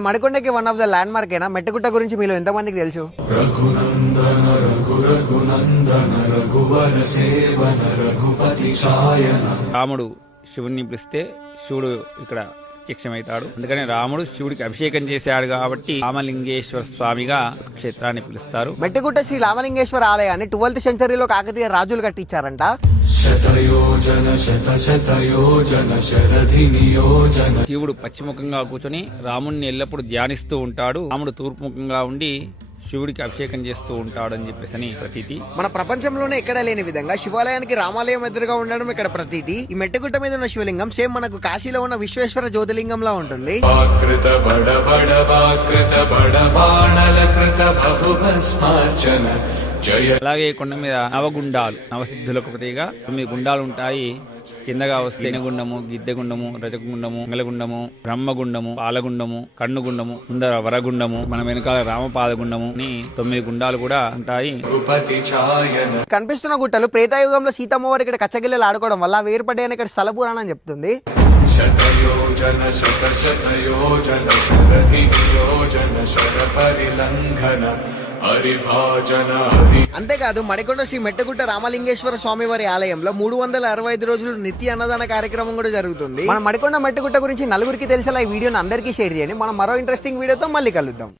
మడికొండకి one of the landmark అయినా మెట్టగుట్ట గురించి మీలో ఎంతమందికి తెలుసు? రఘునందన రఘునందన రఘువర సేవన రఘుపతి ఛాయన. రాముడు శివుడిని పిలిస్తే శివుడు ఇక్కడ ప్రత్యక్షమవుతాడు. అందుకని రాముడు శివుడికి అభిషేకం చేశాడు కాబట్టి రామలింగేశ్వర స్వామిగా క్షేత్రాన్ని పిలుస్తారు. మెట్టగుట్ట శ్రీ రామలింగేశ్వర ఆలయాన్ని 12th సెంచరీలో కాకతీయ రాజులు కట్టించారంట. శతయోజన శతశతయోజన శరధి నియోజన. శివుడు పశ్చిముఖంగా కూర్చొని రాముడిని ఎల్లప్పుడూ ధ్యానిస్తూ ఉంటాడు. రాముడు తూర్పుముఖంగా ఉండి శివుడికి అభిషేకం చేస్తూ ఉంటాడు అని చెప్పేసి ప్రతీతి. మన ప్రపంచంలోనే ఎక్కడ లేని విధంగా శివాలయానికి రామాలయం ఎదురుగా ఉండడం ఇక్కడ ప్రతీతి. ఈ మెట్టగుట్ట మీద ఉన్న శివలింగం సేమ్ మనకు కాశీలో ఉన్న విశ్వేశ్వర జ్యోతిలింగంలా ఉంటుంది. అలాగే కొండ మీద నవగుండాలు, నవసిద్ధులకు ప్రతిగా 9 గుండాలు ఉంటాయి. కిందగా వస్తే గుండము, గిద్దెగుండము, రజగుండము, మంగళగుండము, బ్రహ్మగుండము, పాలగుండము, కన్నుగుండము, ముందర వరగుండము, మన వెనకాల రామపాదగుండము అని 9 గుండాలు కూడా ఉంటాయి. కనిపిస్తున్న గుట్టలు ప్రేతాయుగంలో సీతమ్మ వారి ఇక్కడ కచ్చగిల్లలు ఆడుకోవడం వల్ల వేరుపడ్డాయని ఇక్కడ స్థల పురాణం చెప్తుంది. శతయోజన శతశతయోజన శరధి నియోజన శరపరిలంఘన హరిభాజన. అంతేకాదు మడికొండ శ్రీ మెట్టగుట్ట రామలింగేశ్వర స్వామి వారి ఆలయంలో 365 రోజులు నిత్య అన్నదాన కార్యక్రమం కూడా జరుగుతుంది. మన మడికొండ మెట్టగుట్ట గురించి నలుగురికి తెలిసేలా ఈ వీడియోని అందరికీ షేర్ చేయండి. మనం మరో ఇంట్రెస్టింగ్ వీడియోతో మళ్ళీ కలుద్దాం.